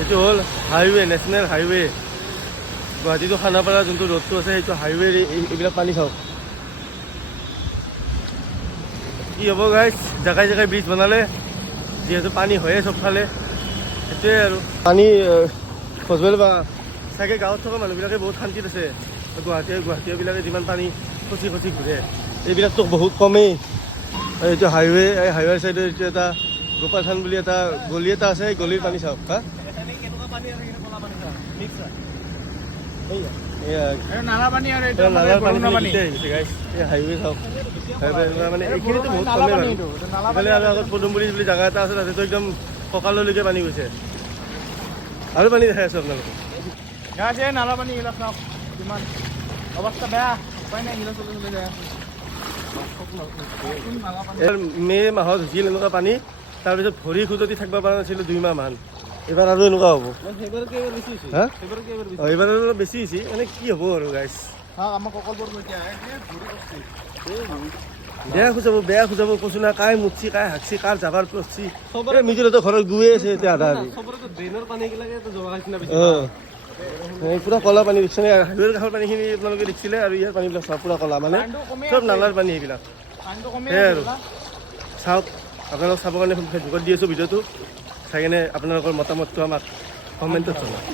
এইটো হ'ল highway, national highway. গুৱাহাটীটো Khanapara যোনটো ৰোডটো আছে সেইটো হাইৱে। এইবিলাক পানী খাওক। কি হ'ব গাইজ, জেগাই জেগাই ব্ৰিজ বনালে, যিহেতু পানী হয়ে চবফালে। সেইটোৱে আৰু পানী খজুৱাল বা চাগে গাঁৱত থকা মানুহবিলাকে বহুত শান্তিত আছে। গুৱাহাটীবিলাকে যিমান পানী খচি খচি ঘূৰে, এইবিলাকতো বহুত কমেই। এইটো হাইৱে, এই হাইৱেৰ চাইডে এইটো এটা গোপাল থান বুলি এটা গলি এটা আছে, এই গলিৰ পানী চাওক। হা নালাৰ পানী হাইৱে চাওক। মানে এইখিনিতো বহুত কমেই বাৰু। এইফালে আৰু আগত পদুমবুৰী বুলি জেগা এটা আছে, তাতেতো একদম কঁকাললৈকে পানী গৈছে। আৰু পানী দেখাই আছো আপোনালোকক। নালা পানী এইবিলাক চাওক, কিমান অৱস্থা বেয়া। উপায় নাই, হিলা চলি চলি যায়। মে' মাহত হৈছিল এনেকুৱা পানী, তাৰপিছত ভৰি খুজতি থাকিব পৰা নাছিলোঁ 2 মাহ মান। এইবাৰ আৰু এনেকুৱা হ'ব। এইবাৰ অলপ বেছি হৈছে। মানে কি হ'ব আৰু গাইজ, বেয়া খুজাব কৈছো না। কাই মুতছি, কাই হাকছি, কাৰ যাবাৰ পৰছি, মিজোৰাটো ঘৰত গৈ আছে এতিয়া আধা আধি। পুৰা কলা পানী দিছে। হাইৱেৰ কাষৰ পানীখিনি আপোনালোকে দেখিছিলে, আৰু ইয়াৰ পানীবিলাক চাওক পুৰা কলা, মানে চব নালাৰ পানী এইবিলাক। সেয়াই আৰু চাওক, আপোনালোক চাবৰ কাৰণে ফেচবুকত দি আছোঁ ভিডিঅ'টো। চাই কিনে আপোনালোকৰ মতামতটো আমাক কমেণ্টত জনাওক।